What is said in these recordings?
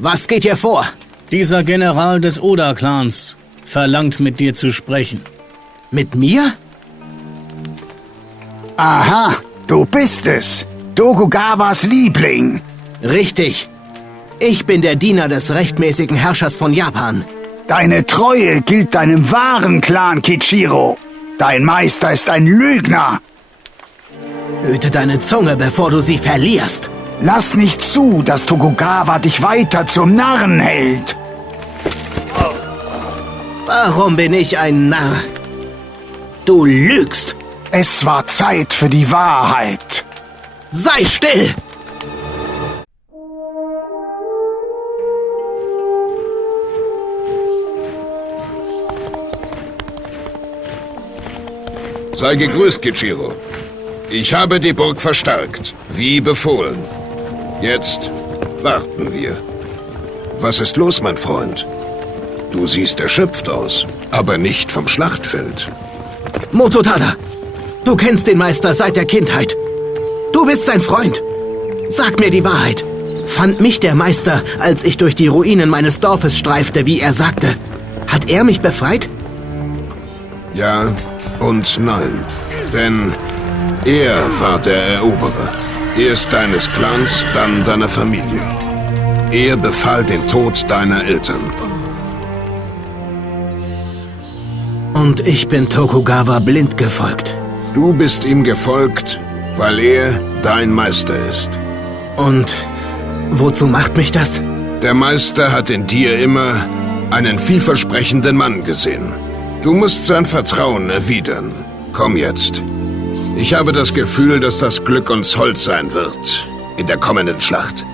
Was geht hier vor? Dieser General des Oda-Clans verlangt, mit dir zu sprechen. Mit mir? Aha, du bist es. Tokugawas Liebling. Richtig. Ich bin der Diener des rechtmäßigen Herrschers von Japan. Deine Treue gilt deinem wahren Clan, Kichiro. Dein Meister ist ein Lügner. Hüte deine Zunge, bevor du sie verlierst. Lass nicht zu, dass Tokugawa dich weiter zum Narren hält. Warum bin ich ein Narr? Du lügst. Es war Zeit für die Wahrheit. Sei still! Sei gegrüßt, Kichiro. Ich habe die Burg verstärkt, wie befohlen. Jetzt warten wir. Was ist los, mein Freund? Du siehst erschöpft aus, aber nicht vom Schlachtfeld. Mototada, du kennst den Meister seit der Kindheit. Du bist sein Freund. Sag mir die Wahrheit. Fand mich der Meister, als ich durch die Ruinen meines Dorfes streifte, wie er sagte? Hat er mich befreit? Ja und nein. Denn er war der Eroberer. Erst deines Clans, dann deiner Familie. Er befahl den Tod deiner Eltern. Und ich bin Tokugawa blind gefolgt. Du bist ihm gefolgt, weil er dein Meister ist. Und wozu macht mich das? Der Meister hat in dir immer einen vielversprechenden Mann gesehen. Du musst sein Vertrauen erwidern. Komm jetzt. Ich habe das Gefühl, dass das Glück uns hold sein wird in der kommenden Schlacht.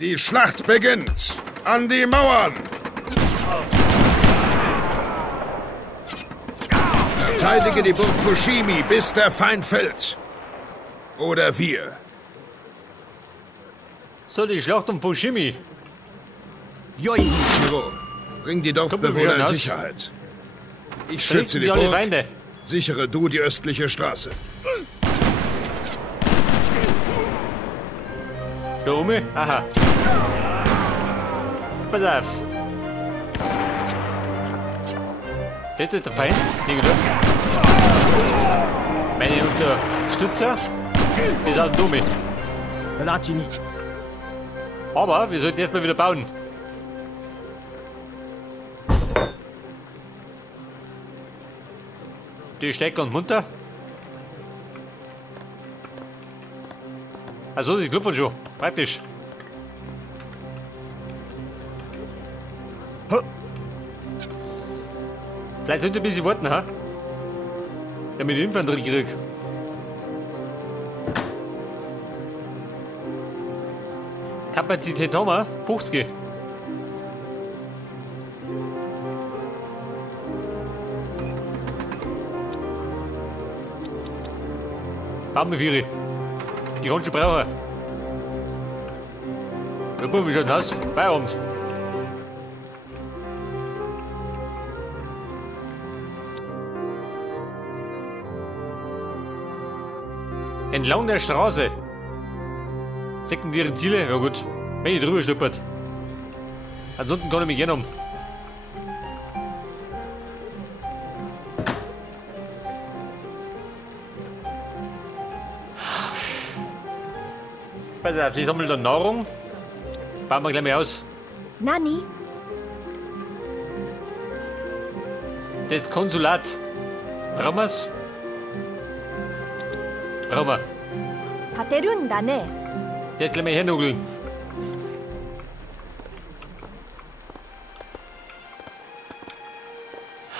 Die Schlacht beginnt! An die Mauern! Verteidige die Burg Fushimi, bis der Feind fällt. Oder wir. So, die Schlacht um Fushimi. Kichiro, bring die Dorfbewohner in Sicherheit. Ich schütze die Burg. Feinde. Sichere du die östliche Straße. Da oben? Aha. Pass auf. Das ist der Feind. Liege da. Meine Unterstützer ist aus dem Domi. Aber wir sollten erstmal wieder bauen. Die Stecker und munter. Also sie klopfen schon. Praktisch. Vielleicht sollte ein bisschen warten, ha? Ja, mit Infanterie krieg. Kapazität haben wir, 50. Bauen wir 4. Die kannst du brauchen. Ja, gut, wie schaut das aus? Feierabend. Entlang der Straße. Sekundäre Ziele? Ja gut. Wenn ich drüber schnuppert. Ansonsten kann ich mich gerne um. Pass auf, sie sammeln dann Nahrung. Bauen wir gleich mal aus. Nani? Das Konsulat. Brauchen wir's? Brauchen wir. 建てるんだね。 Jetzt gleich mal hernugeln.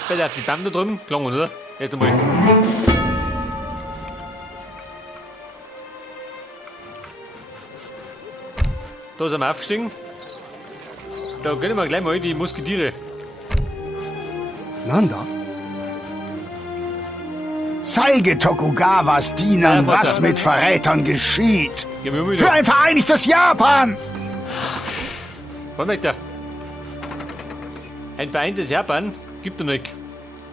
Pass auf, die Baum da drüben. Klang, oder? Jetzt einmal. Da sind wir aufgestiegen. Da gönnen wir gleich mal die Musketiere. Nanda? Zeige Tokugawas Dienern, Ja, was mit Verrätern geschieht. Geh mir Für ein vereinigtes Japan! Was möchte er? Ein vereintes Japan gibt es nicht.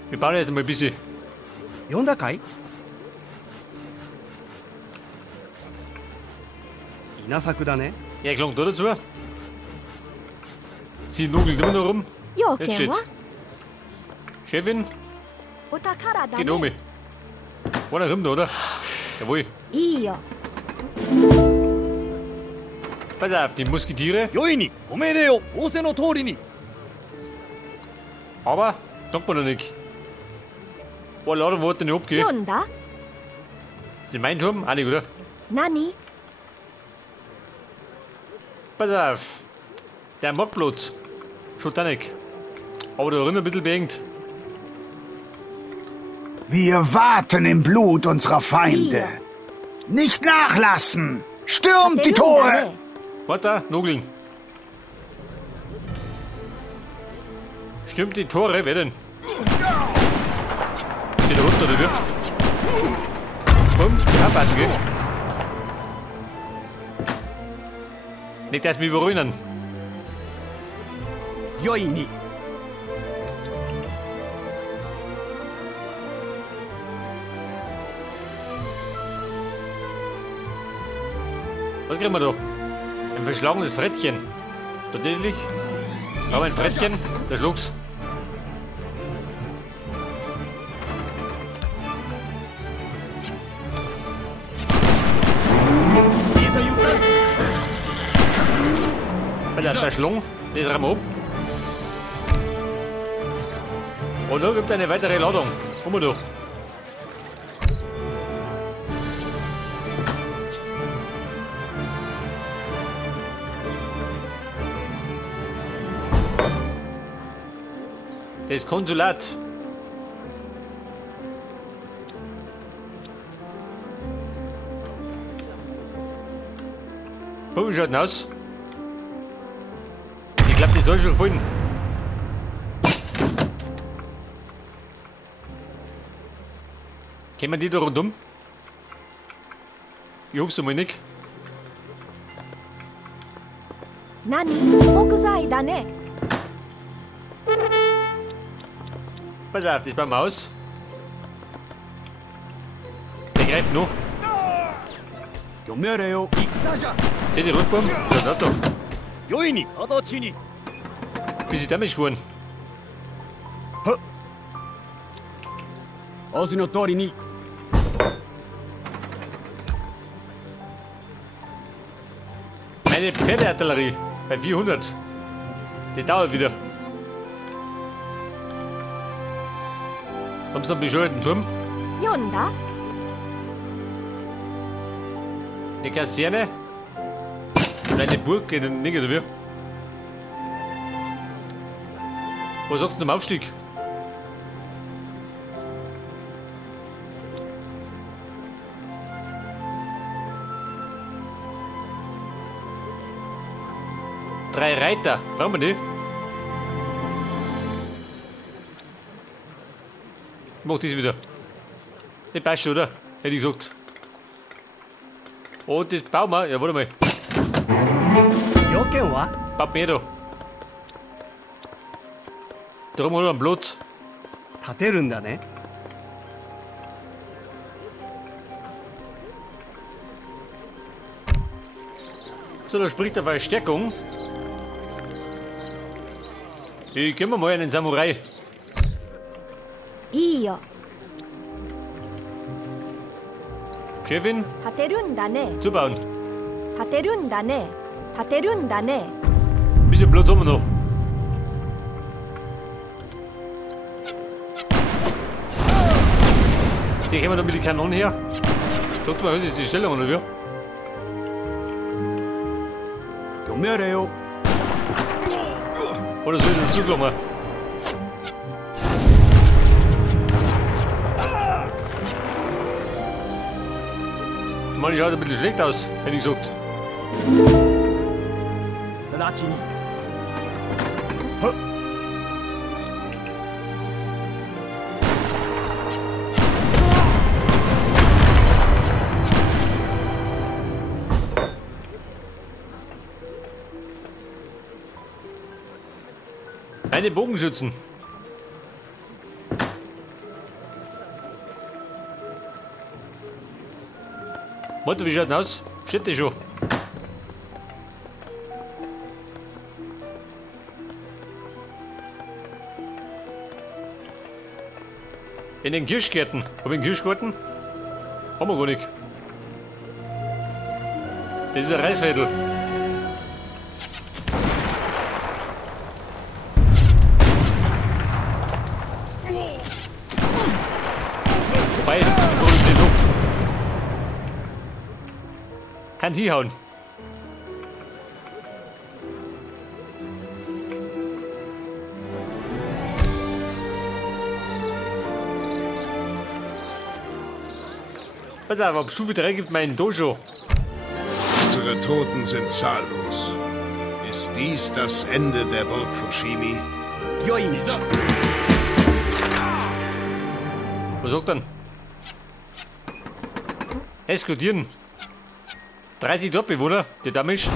Wir bauen jetzt mal ein bisschen. 呼んだかい？稲作だね。 Ja, klang da dazu. Sie nugelt immer noch rum. 要 Jetzt 件は steht's. Chefin, お宝だ geh noch ね mit. War noch rum da, oder? Jawohl. いいよ Pass auf, die Musketiere. 御意にご命令を仰せの通りに。 Aber, sagt man noch nicht. War leider Worte nicht abgehen. 読んだ Den meint haben? Auch nicht, oder? 何 Pass auf. Der Marktplatz. Schaut auch nicht. Aber da drin ein bisschen beengt. Wir warten im Blut unserer Feinde. Hier. Nicht nachlassen! Stürmt die 勝てるんだ Tore! ね Warte, Nugeln. Stimmt die Tore, wer denn? Steht da runter, oder wie? Komm, abpassen, gell? Nicht, dass wir überruinen. 良いに。 Was kriegen wir da? Ein verschlagenes Frettchen. Natürlich. Wir haben ein Frettchen, der schluck's. Weil der hat verschlungen, das rammen wir ab. Und da gibt es eine weitere Ladung. Guck mal da. Das Konsulat. Wie schaut denn aus? Ich glaube, das soll schon gefallen. Kennen wir die da rundum? Ich hoffe es mal nicht. 何木材だね Pass auf, das bauen wir aus. Der greift noch. 御命令を。戦じゃ。 Seht ihr Rotbaum? Da, da, da. 御意に直ちに。 Wie sie damit schwören. 仰せの通りに。 Eine Pferdeartillerie bei 400. Die dauert wieder. Haben sie einen bescheuerten Turm? 読んだ Eine Kaserne? Und eine Burg in den Ding, oder wie? Was sagt denn am Aufstieg? Drei Reiter, brauchen wir die? Mach das wieder. Das passt schon, oder? Hätte ich gesagt. Und das bauen wir. Ja, warte mal. 要件は？ Baut mir da. Darum haben wir einen Platz. 建てるんだね。 So, da spricht er Verstärkung. Ich gebe mir mal einen Samurai. いいよ Chefin, 建てるんだね zubauen. 建てるんだね建てるんだね Ein bisschen Platz haben wir noch. Sie kommen noch mit den Kanonen her. Sagt mal, was ist die Stellung, oder wie? 御命令を。 Oder soll ich den Zug lassen? Mann, die schaut ein bisschen schlecht aus, hätte ich gesagt. 直ちに。 Pass Meine Bogenschützen. Warte, wie schaut denn aus? Steht der schon? In den Kirschgärten. Hab ich einen Kirschgarten? Haben wir gar nicht. Das ist ein Reisviertel. Wobei, ich brauche nicht Luft. Kann hinhauen. Pass auf, ab Stufe 3 gibt mein Dojo. Unsere Toten sind zahllos. Ist dies das Ende der Burg Fushimi? 良い水 Was sagt dann? Explodieren. 30 Dorfbewohner, der Damisch.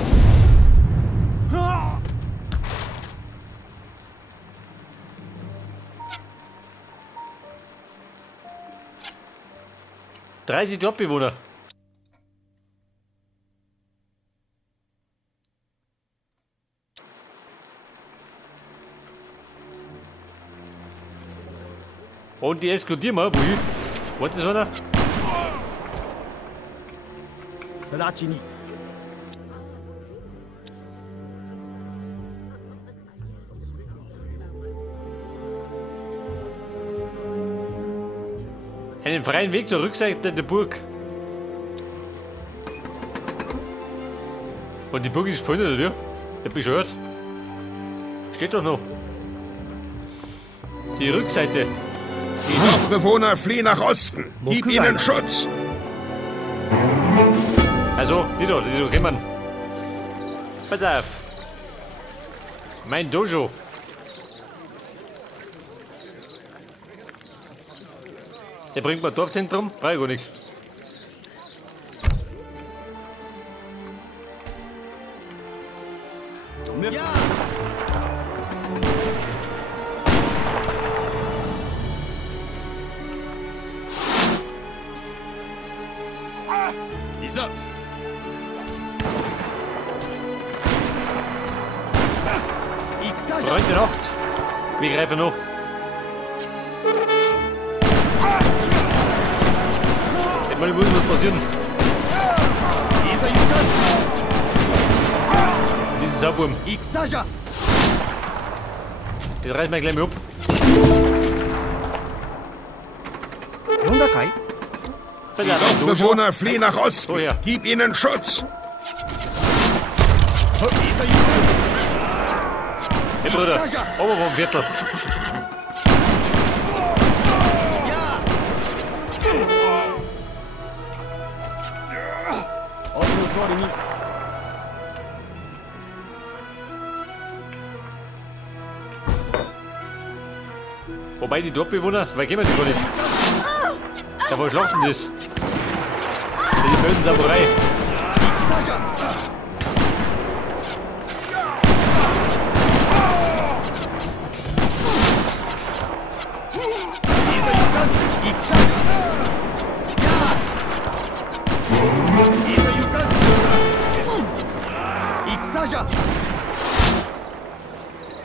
Dorfbewohner. Und die explodieren mal, wohin? Was ist einer? 直ちに Einen freien Weg zur Rückseite der Burg. Und die Burg ist voll, oder? Der bescheuert. Steht doch noch. Die Rückseite. Die Dorfbewohner fliehen nach Osten. Gib ihnen Schutz. Also, die da kommen. Pass auf. Mein Dojo. Der bringt mir Dorfzentrum? Brauch ich gar nicht. Freunde Nacht. Wir greifen noch. Mal muss was passieren. Diesen Sauburm. Den reißen wir gleich mal ab. 呼んだかい Die Dorfbewohner fliehen nach Osten. Oh ja. Gib ihnen Schutz. Hey Bruder, aber vom Viertel. Wobei die Dorfbewohner, so weit gehen wir die gar nicht. Da wo schlachten das? Die bösen Samurai.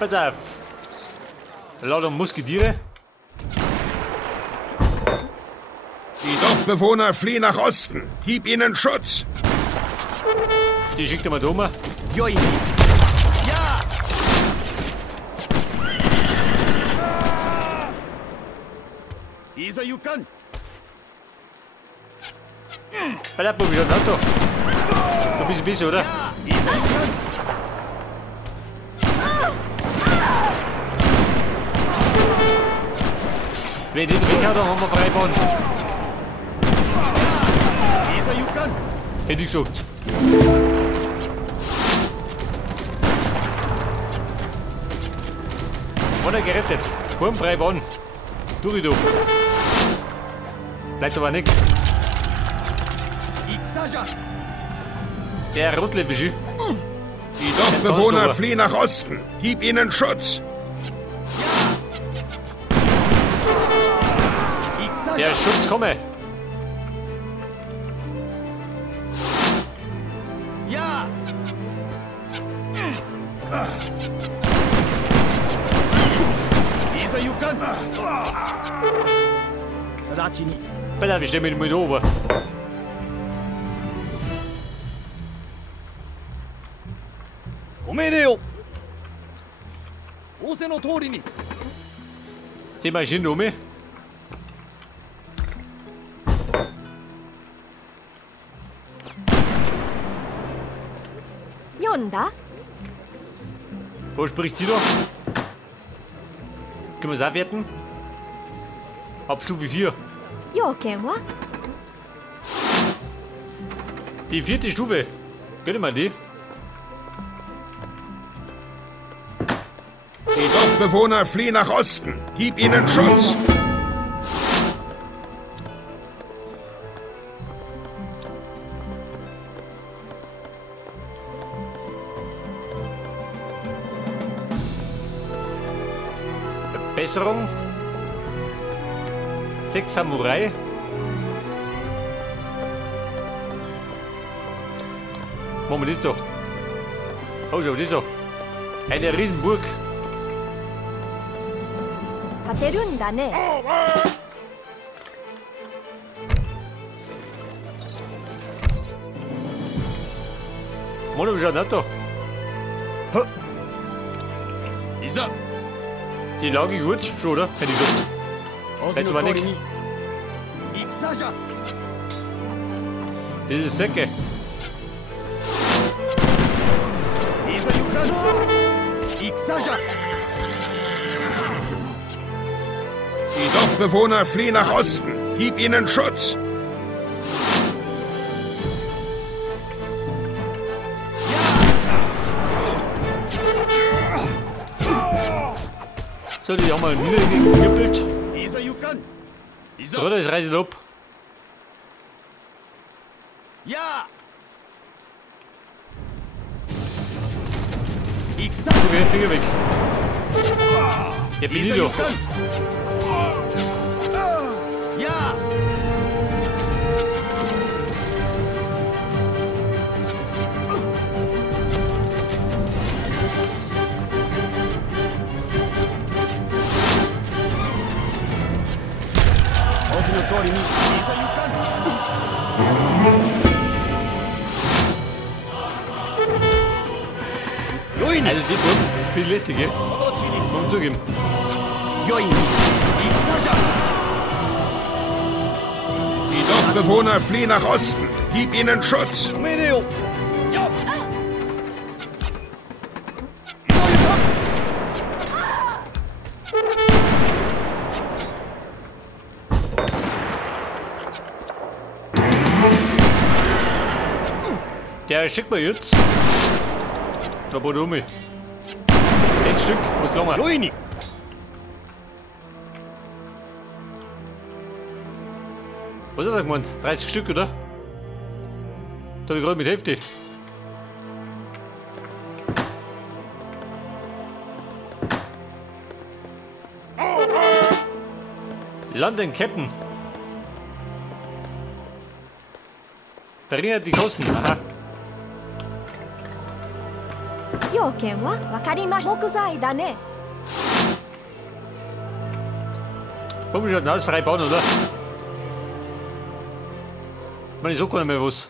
Pass auf. Lauter Musketiere. Die Dorfbewohner fliehen nach Osten. Gib ihnen Schutz. Die schickt er mal da oben. 良い水 いざ行かん Pass auf, wie schaut das Auto? Du bist ein bisschen, oder? いざ行かん Wenn die den weghaut, dann haben wir Freibahn. いざ行かん Hätte ich gesagt. Einer gerettet. Komm, Freibahn. Durch du. Bleibt aber nicht. 戦じゃ Der Rotlepische. Die Dorfbewohner fliehen nach Osten. Gib ihnen Schutz. Der Schutz komme. やいざ行かん直ちに Bella, wir stehen mit oben. Sieh mal schön um mich. 読んだ Wo spricht sie doch? Können wir es abwerten? Ab Stufe 4. 要件は Die 4. Stufe. Gönn mal die. Die Dorfbewohner fliehen nach Osten. Gib ihnen Schutz. Verbesserung. 6 Samurai. Moment, das ist so. Oh, schau, das ist so. Eine Riesenburg. 立てるんだね Moment, wie schaut das da? いざ Die Lage gut, schon, oder? Hätte ich gesagt. 仰せの通りに戦じゃ Das ist Säcke. いざ行かん戦じゃ Die Dorfbewohner fliehen nach Osten. Gib ihnen Schutz. So, die haben wir niedergekippelt. いざ行かんいざ Bruder, das reißt ab. や戦 Okay, Finger weg. Der い bin ざ ich 行 doch. かんや 仰せの通りにいざ行かん Also die Burg, viel lästige. Muss zugeben. よいに戦じゃ Die Dorfbewohner fliehen nach Osten. Gib ihnen Schutz. Der schickt mir jetzt. Da boh du mich. 6 Stück, muss lange. Was hat er gemeint? 30 Stück, oder? Da hab ich gerade mit Hälfte. London Ketten. Verringert die Kosten. Aha. 要件は分かりました木材だね Komm, ich hat ein Haus frei bauen, oder? Man ist auch gar nicht mehr was.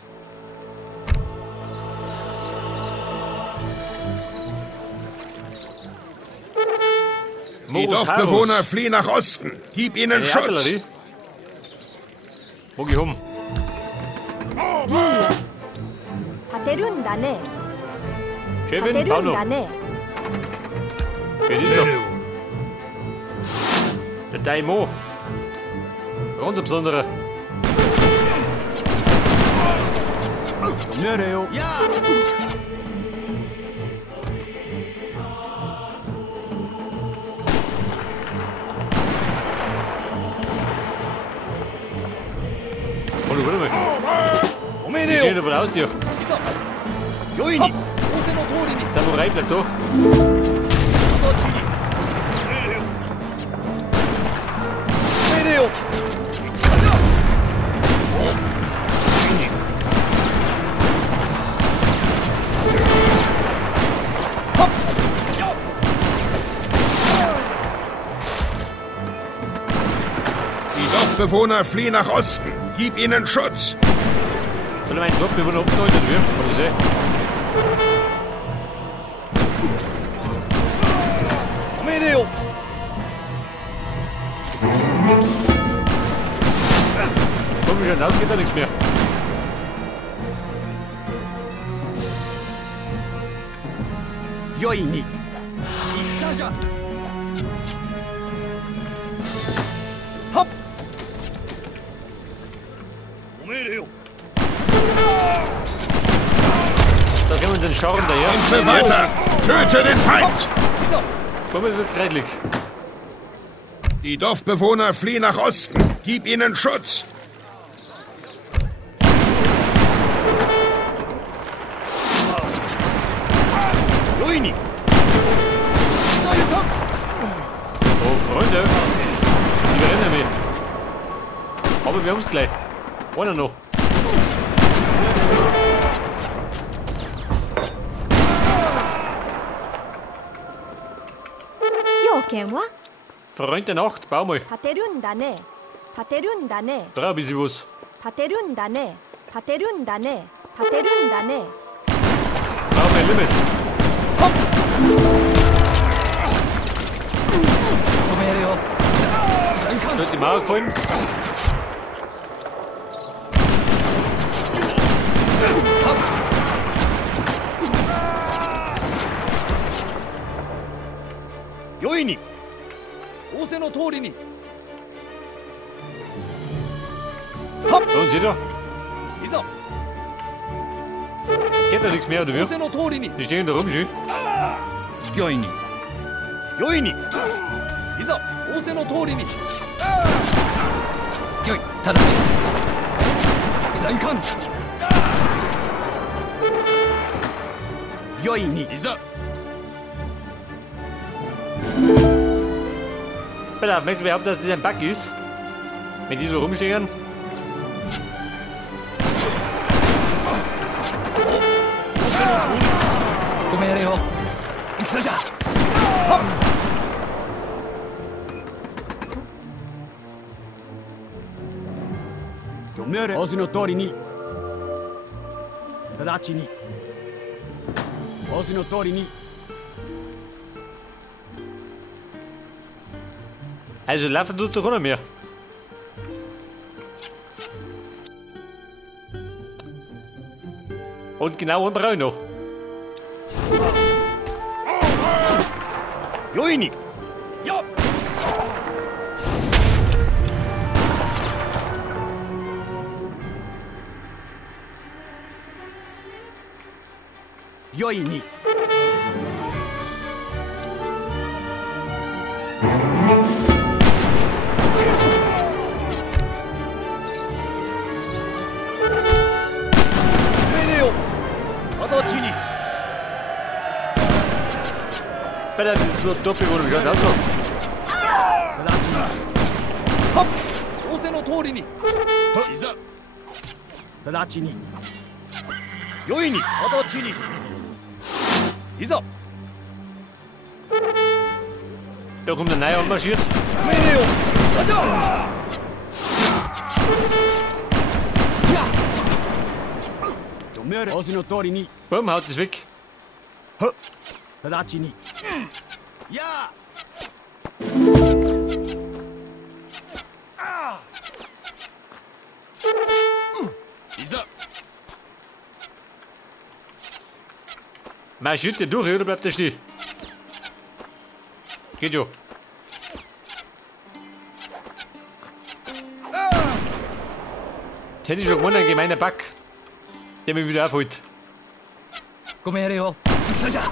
Die Dorfbewohner fliehen nach Osten. Gib ihnen Eine Schutz. Artillerie. Wo geh ich um? 立てるんだね立て Chefin, る bau ん noch. だね Wer ist doch? Der Daimo. Ganz ein besonderer. 命令をや Warte, warte mal. おめ Die で stehen よ da vor der Haustür. 良いに仰せの通りに Samurai bleibt da. 直ちに命令を Dorfbewohner fliehen nach Osten. Gib ihnen Schutz. Soll ich meinen Dorfbewohner abgehalten oder wie? Was ist Medeo! Komm schon raus, geht da nichts mehr. Yoini. Iksaja. Hopp! Medeo! Da gehen wir den Schauern daher. Kämpfe weiter. Töte den Feind. Wieso? Komm, es wird kreidlich. Die Dorfbewohner fliehen nach Osten. Gib ihnen Schutz. Yoini! Oh, Freunde. Die rennen mit. Aber wir haben's gleich. Einer noch. Yoken wa? Freund der Nacht, bau mal. 立てるんだね。立てるんだね。 Brauch ein bisschen was. 立てるんだね。立てるんだね。立てるんだね。 Brauch ein Limit. Wird die Mauer gefallen? Yoini! 仰せの通りに Und seht ihr? いざ Geht da nichts mehr, oder 仰 wie? せの通りに Die stehen da rum, schön. 御意に御意にいざ仰せの通りに御意直ちいざいかんYoini. Isa. Bitte, möchtest du behaupten, dass das ein Bug ist? Wenn die da rumstehen? ご命令を戦じゃ 御命令。仰せの通りに。直ちに。仰せの通りに。 Also laufen tut doch auch nicht mehr. Und genau einen brauche ich noch. 御意にやっ Yoini. Bei der Doppelwohnung schon also. はっ仰せの通りにいざ。直ちに。御意に直ちにいざ Da kommt ein neuer anmarschiert. 命令を戦じゃ 御命令。仰せの通りに。 Bumm, haut es weg. 直ちに。やあ。 いざ。 Marschiert der durch, oder bleibt der stehen? Geht jo. Jetzt hätte ich schon gewonnen, ein gemeiner Bug, der mich wieder aufholt. ご命令を戦じゃ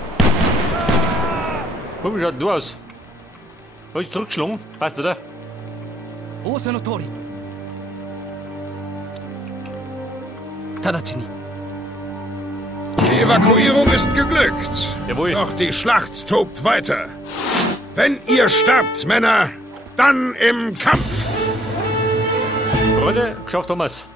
Wie schaut denn du aus? Hast du zurückgeschlagen? Passt, oder? 仰せの通り直ちに Die Evakuierung ist geglückt. Jawohl. Doch die Schlacht tobt weiter. Wenn ihr sterbt, Männer, dann im Kampf. Freunde, geschafft haben wir's.